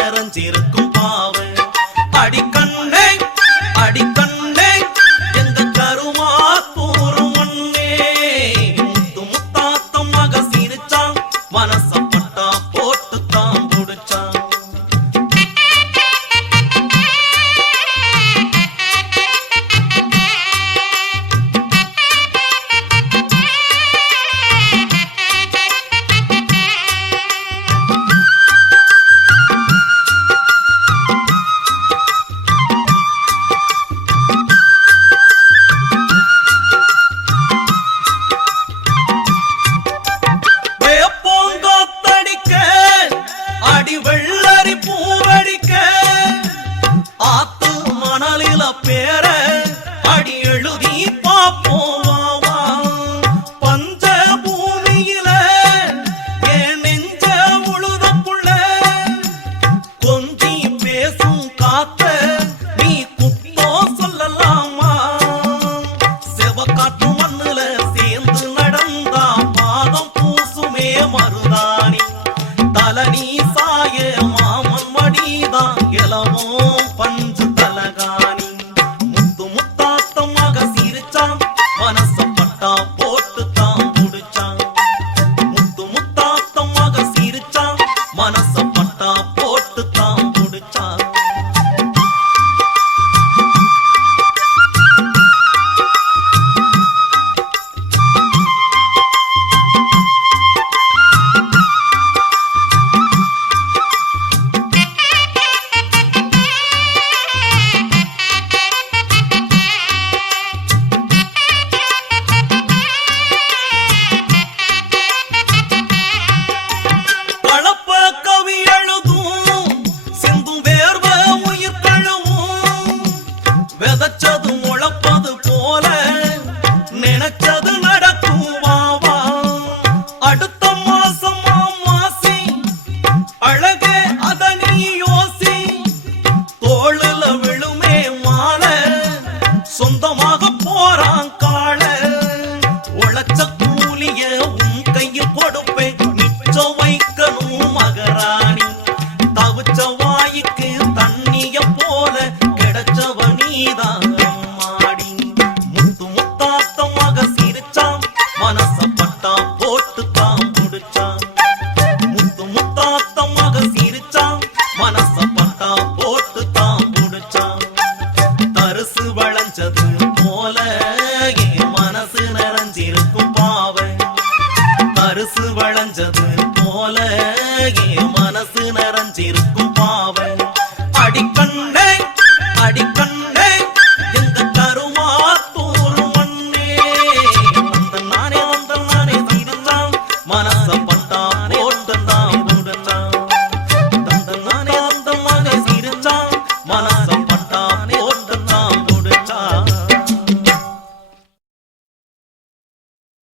நிறைஞ்சிருக்கும் பாவை அடிக்கண்ணே அடிக்கண்ணே எங்க கருமா தூரும் மண்ணே முத்து முத்தாத்தம் மக சிரிச்சான் மனசப்பட்டா போட்டு தான் புடிச்சான் வெள்ளரி பூவடிக்க ஆத்து மணலில பேர அடி எழுதி பாப்போவா பஞ்ச பூமியில என் நெஞ்ச உழுத புள்ள கொஞ்சி பேசும் காத்த நீ குப்போ சொல்லலாமா செவக்காட்டு மண்ணுல சேர்ந்து நடந்தா பாதம் பூசுமே மருதாணி தலனி மாமன் மடிதான் இளமோ பஞ்சு தலகாணி முத்து முத்தாத்தம் மக சிரிச்சான் மனசப்பட்டா போட்டு தான் புடிச்சான் முத்து முத்தாத்தம் மக சிரிச்சான் மனசப்பட்டா போட்டு தான் புடிச்சான் விதைச்சது முளைப்பது போல நினைச்சது நடக்கும் வாவா அடுத்த மாசம் மாசி அழகே அத நீ யோசி தோளுல விழுமே மாலை சொந்தமாக போறான் கால உழைச்ச கூலிய உன் கையில் கொடுப்பேன் மிச்சம் வைக்கணும் மகராணி தவிச்ச வாய்க்கு தண்ணிய போல கிடைச்சவ நீதான் மாடி முத்து முத்தாத்தம் மக சிரிச்சான் மனசப்பட்டா போட்டு தான் புடிச்சான் முத்து முத்தாத்தம் மக சிரிச்சான் மனசப்பட்டா போட்டு தான் புடிச்சான் தரிசு வளைஞ்சது போல என் மனசு நிறைஞ்சிருக்கும் பாவை தரிசு வளைஞ்சது போல என் மனசு நிறைஞ்சிருக்கும் பாவை அடிக்கண்ணே அடி